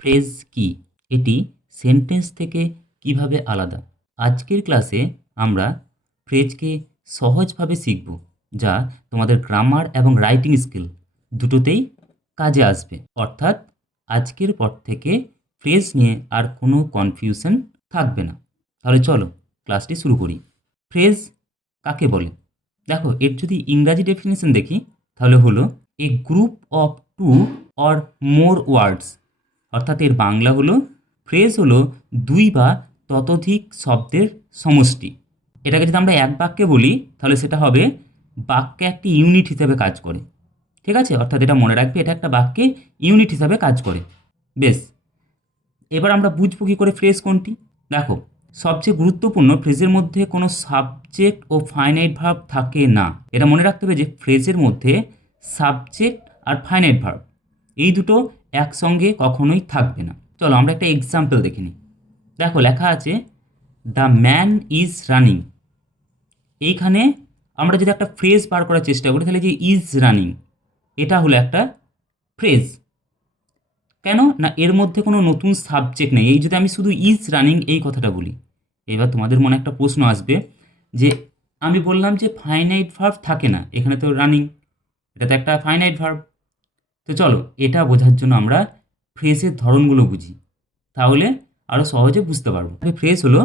Phrase কি? এটি sentence থেকে কীভাবে আলাদা? আজকের ক্লাসে আমরা ফ্রেজকে সহজভাবে শিখব, যা তোমাদের গ্রামার এবং রাইটিং স্কিল দুটোতেই কাজে আসবে। অর্থাৎ আজকের পর থেকে ফ্রেজ নিয়ে আর কোনো কনফিউশন থাকবে না। তাহলে চলো ক্লাসটি শুরু করি। ফ্রেজ কাকে বলে? দেখো, এর যদি ইংরাজি ডেফিনেশন দেখি, তাহলে হলো a group of two or more words অর্থাৎ এর বাংলা হলো ফ্রেজ হলো দুই বা ততোধিক শব্দের সমষ্টি। এটাকে যদি আমরা এক বাক্যে বলি, তাহলে সেটা হবে বাক্যে একটি ইউনিট হিসেবে কাজ করে। ঠিক আছে? অর্থাৎ এটা মনে রাখবে, এটা একটা বাক্যে ইউনিট হিসাবে কাজ করে। বেশ। এবার আমরা বুঝব কী করে ফ্রেজ কোনটি? দেখো, সবচেয়ে গুরুত্বপূর্ণ ফ্রেজের মধ্যে কোনো সাবজেক্ট ও ফাইনাইট ভার্ব থাকে না। এটা মনে রাখতে হবে যে ফ্রেজের মধ্যে সাবজেক্ট আর ফাইনাইট ভার্ব এই দুটো একসঙ্গে কখনোই থাকবে না। চলো আমরা একটা এক্সাম্পল দেখে নিই। দেখো লেখা আছে দ্য ম্যান ইজ রানিং এইখানে আমরা যদি একটা ফ্রেজ বার করার চেষ্টা করি, তাহলে যে ইজ রানিং এটা হলো একটা ফ্রেজ কেন? না, এর মধ্যে কোনো নতুন সাবজেক্ট নেই। এই যদি আমি শুধু ইজ রানিং এই কথাটা বলি, এবার তোমাদের মনে একটা প্রশ্ন আসবে যে, আমি বললাম যে ফাইনাইট ভার্ব থাকে না, এখানে তো রানিং এটা তো একটা ফাইনাইট ভার্ব তো চলো, এটা বোঝার জন্য আমরা ফ্রেজের ধরনগুলো বুঝি। তাহলে আরও সহজে বুঝতে পারব। ফ্রেজ হলো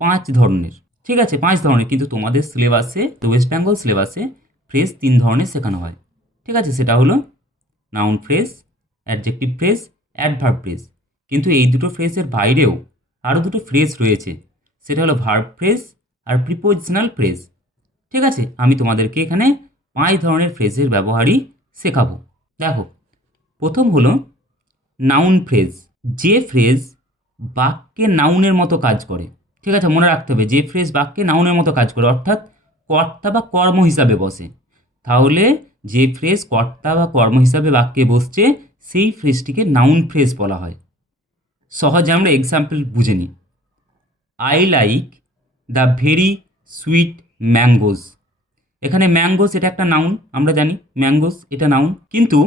পাঁচ ধরনের, ঠিক আছে? পাঁচ ধরনের, কিন্তু তোমাদের সিলেবাসে ওয়েস্ট বেঙ্গল সিলেবাসে ফ্রেজ তিন ধরনের শেখানো হয়। ঠিক আছে? সেটা হলো noun phrase adjective phrase adverb phrase কিন্তু এই দুটো ফ্রেজের বাইরেও আরও দুটো ফ্রেজ রয়েছে। সেটা হলো ভার্ব ফ্রেজ আর প্রিপোজিশনাল ফ্রেজ ঠিক আছে? আমি তোমাদেরকে এখানে পাঁচ ধরনের ফ্রেজের ব্যবহারই শেখাবো। দেখো, প্রথম হলো নাউন ফ্রেজ যে ফ্রেজ বাক্যে নাউনের মতো কাজ করে। ঠিক আছে, মনে রাখতে হবে, যে ফ্রেজ বাক্যে নাউনের মতো কাজ করে, অর্থাৎ কর্তা বা কর্ম হিসাবে বসে। তাহলে যে ফ্রেজ কর্তা বা কর্ম হিসাবে বাক্যে বসছে, সেই ফ্রেজটিকে নাউন ফ্রেজ বলা হয়। সহজে আমরা এক্সাম্পল বুঝে নিই। I like the very sweet mangoes এখানে ম্যাঙ্গোস এটা একটা নাউন আমরা জানি ম্যাঙ্গোস এটা নাউন কিন্তু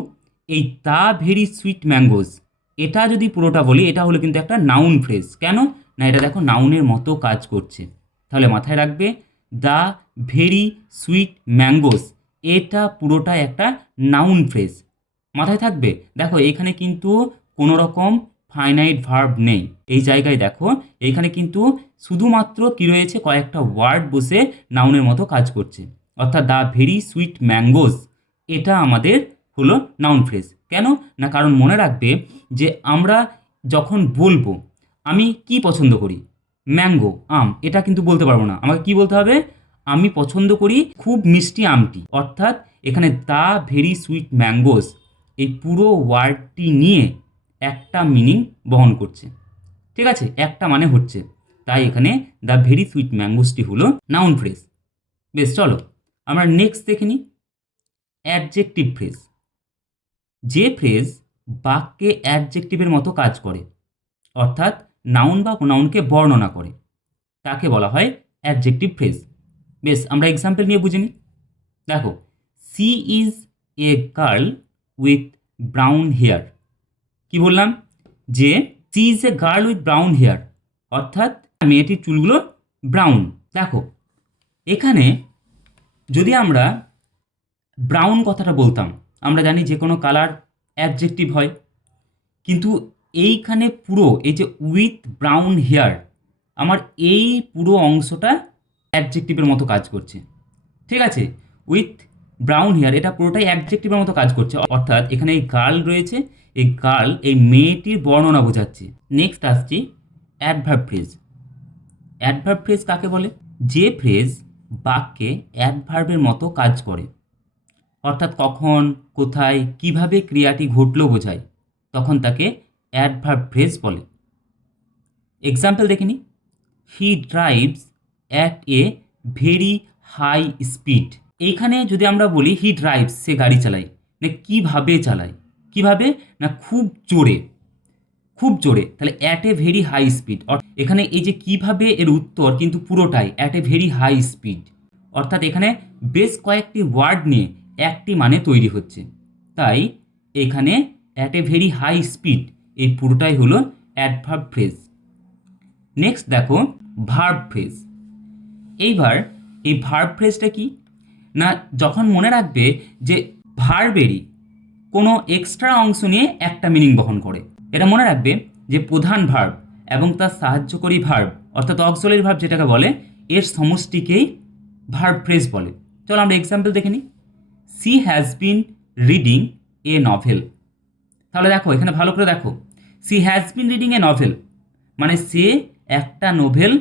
এই দ্য ভেরি সুইট ম্যাঙ্গোজ এটা যদি পুরোটা বলি, এটা হলো কিন্তু একটা নাউন ফ্রেজ কেন? না, এটা দেখো নাউনের মতো কাজ করছে। তাহলে মাথায় রাখবে দ্য ভেরি সুইট ম্যাঙ্গোস, এটা পুরোটা একটা নাউন ফ্রেজ মাথায় থাকবে? দেখো, এখানে কিন্তু কোনো রকম ফাইনাইট ভার্ব নেই। এই জায়গায় দেখো, এখানে কিন্তু শুধুমাত্র কী রয়েছে? কয়েকটা ওয়ার্ড বসে নাউনের মতো কাজ করছে। অর্থাৎ দ্য ভেরি সুইট ম্যাঙ্গোস, এটা আমাদের হলো নাউন ফ্রেজ কেন? না, কারণ মনে রাখবে যে আমরা যখন বলব, আমি কি পছন্দ করি? ম্যাঙ্গো, আম, এটা কিন্তু বলতে পারব না। আমাকে কি বলতে হবে? আমি পছন্দ করি খুব মিষ্টি আমটি। অর্থাৎ এখানে দ্য ভেরি সুইট ম্যাঙ্গোস এই পুরো ওয়ার্ডটি নিয়ে একটা মিনিং বহন করছে। ঠিক আছে? একটা মানে হচ্ছে। তাই এখানে দ্য ভেরি সুইট ম্যাঙ্গোসটি হলো নাউন ফ্রেজ বেশ, চলো। আমরা নেক্সট দেখে নিই। অ্যাডজেক্টিভ ফ্রেজ যে ফ্রেজ বাক্যে অ্যাডজেক্টিভের মতো কাজ করে, অর্থাৎ নাউন বা নাউনকে বর্ণনা করে, তাকে বলা হয় অ্যাডজেক্টিভ ফ্রেজ বেশ, আমরা এক্সাম্পল নিয়ে বুঝে নিই। দেখো she is a girl with brown hair কি বললাম? যে she is a girl with brown hair অর্থাৎ মেয়েটির চুলগুলো ব্রাউন দেখো, এখানে যদি আমরা ব্রাউন কথাটা বলতাম, আমরা জানি যে কোনো কালার অ্যাডজেক্টিভ হয়, কিন্তু এইখানে পুরো এই যে উইথ ব্রাউন হেয়ার আমার এই পুরো অংশটা অ্যাডজেক্টিভের মতো কাজ করছে। ঠিক আছে? উইথ ব্রাউন হেয়ার এটা পুরোটাই অ্যাডজেক্টিভের মতো কাজ করছে। অর্থাৎ এখানে এই গার্ল রয়েছে, এই গার্ল এই মেয়েটির বর্ণনা বোঝাচ্ছে। নেক্সট আসছি অ্যাডভার্ব ফ্রেজ অ্যাডভার্ব ফ্রেজ কাকে বলে? যে ফ্রেজ বাক্যে অ্যাডভার্বের মতো কাজ করে। অর্থাৎ কখন, কোথায়, কীভাবে ক্রিয়াটি ঘটলো বোঝায়। তখন তাকে অ্যাডভার্ব ফ্রেজ বলে। এক্সাম্পল দেখে নিই he drives at a very high speed এইখানে যদি আমরা বলি হি ড্রাইভস সে গাড়ি চালায়। না কীভাবে চালায়? কীভাবে? না খুব জোরে। খুব জোরে, তাহলে at a very high speed এখানে এই যে কীভাবে এর উত্তর কিন্তু পুরোটাই at a very high speed অর্থাৎ এখানে বেশ কয়েকটি ওয়ার্ড নিয়ে একটি মানে তৈরি হচ্ছে। তাই এখানে at a very high speed এই পুরোটাই হলো অ্যাডভার্ব ফ্রেজ নেক্সট দেখো ভার্ব ফ্রেজ এইবার এই ভার্ব ফ্রেজটা কি? না, যখন মনে রাখবে যে ভার্বেরই কোনো এক্সট্রা অংশ নিয়ে একটা মিনিং বহন করে এটা মনে রাখবে যে প্রধান ভার্ব এবং তার সাহায্যকরী ভার্ব অর্থাৎ অক্সলের ভার্ব যেটাকে বলে, এর সমষ্টিকেই ভার্ব ফ্রেজ বলে। চলো আমরা এক্সাম্পল দেখে নিই। She has been reading a novel তাহলে দেখো, এখানে ভালো করে দেখো। She has been reading a novel মানে সে একটা নোভেল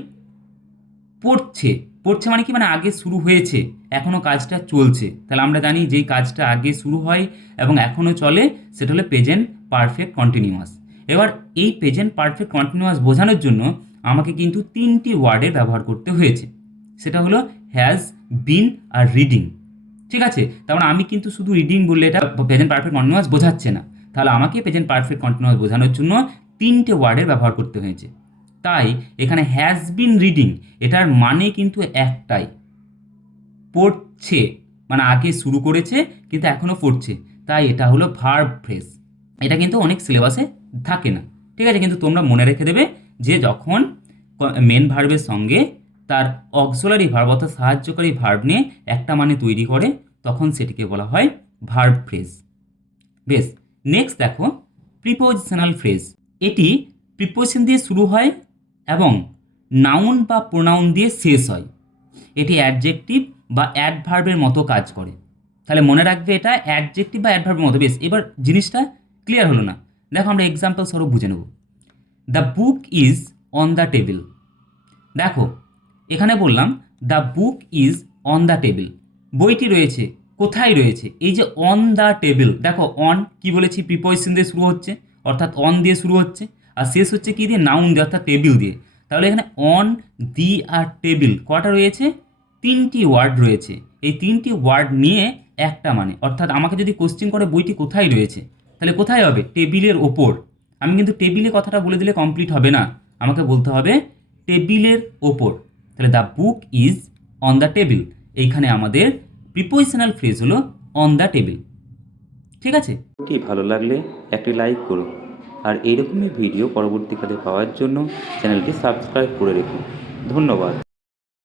পড়ছে। পড়ছে মানে কি? মানে আগে শুরু হয়েছে। এখনও কাজটা চলছে। তাহলে আমরা জানি যেই কাজটা আগে শুরু হয় এবং এখনও চলে, সেটা হলো প্রেজেন্ট পারফেক্ট কন্টিনিউয়াস এবার এই প্রেজেন্ট পারফেক্ট কন্টিনিউয়াস বোঝানোর জন্য আমাকে কিন্তু তিনটি ওয়ার্ডের ব্যবহার করতে হয়েছে। সেটা হলো হ্যাজ বিন আর রিডিং ঠিক আছে? তার মানে আমি কিন্তু শুধু রিডিং বললে এটা প্রেজেন্ট পারফেক্ট কন্টিনিউয়াস বোঝাচ্ছে না। তাহলে আমাকে প্রেজেন্ট পারফেক্ট কন্টিনিউয়াস বোঝানোর জন্য তিনটে ওয়ার্ডের ব্যবহার করতে হয়েছে। তাই এখানে হ্যাজ বিন রিডিং এটার মানে কিন্তু একটাই। পড়ছে মানে আগে শুরু করেছে, কিন্তু এখনও পড়ছে। তাই এটা হলো ভার্ব ফ্রেজ এটা কিন্তু অনেক সিলেবাসে থাকে না। ঠিক আছে? কিন্তু তোমরা মনে রেখে দেবে যে যখন মেন ভার্বের সঙ্গে তার অক্সিলারি ভার্ব অর্থাৎ সাহায্যকারী ভার্ব নিয়ে একটা মানে তৈরি করে, তখন সেটিকে বলা হয় ভার্ব ফ্রেজ বেশ নেক্সট দেখো প্রিপোজিশনাল ফ্রেজ এটি প্রিপোজিশন দিয়ে শুরু হয় এবং নাউন বা প্রোনাউন দিয়ে শেষ হয়। এটি অ্যাডজেক্টিভ বা অ্যাডভার্বের মতো কাজ করে। তাহলে মনে রাখবে এটা অ্যাডজেক্টিভ বা অ্যাডভার্বের মতো। বেশ, এবার জিনিসটা ক্লিয়ার হলো না। দেখো আমরা এক্সাম্পল স্বরূপ বুঝে নেব। The book is on the table দেখো, এখানে বললাম the book is on the table বইটি রয়েছে, কোথায় রয়েছে? এই যে অন দ্য টেবিল দেখো অন কি বলেছি? প্রিপোজিশন দিয়ে শুরু হচ্ছে, অর্থাৎ অন দিয়ে শুরু হচ্ছে, আর শেষ হচ্ছে কি দিয়ে? নাউন দিয়ে, অর্থাৎ টেবিল দিয়ে। তাহলে এখানে অন দি আর টেবিল কটা রয়েছে? তিনটি ওয়ার্ড রয়েছে। এই তিনটি ওয়ার্ড নিয়ে একটা মানে। অর্থাৎ আমাকে যদি কোশ্চেন করে বইটি কোথায় রয়েছে? তাহলে কোথায় হবে? টেবিলের ওপর। আমি কিন্তু টেবিলে কথাটা বলে দিলে কমপ্লিট হবে না। আমাকে বলতে হবে টেবিলের ওপর। তাহলে the book is on the table এইখানে আমাদের প্রিপোজিশনাল ফ্রেজ হলো অন দ্য টেবিল ঠিক আছে? ভিডিওটি ভালো লাগলে একটি লাইক করুন। আর এইরকমই ভিডিও পরবর্তীকালে পাওয়ার জন্য চ্যানেলটি সাবস্ক্রাইব করে রাখুন। ধন্যবাদ।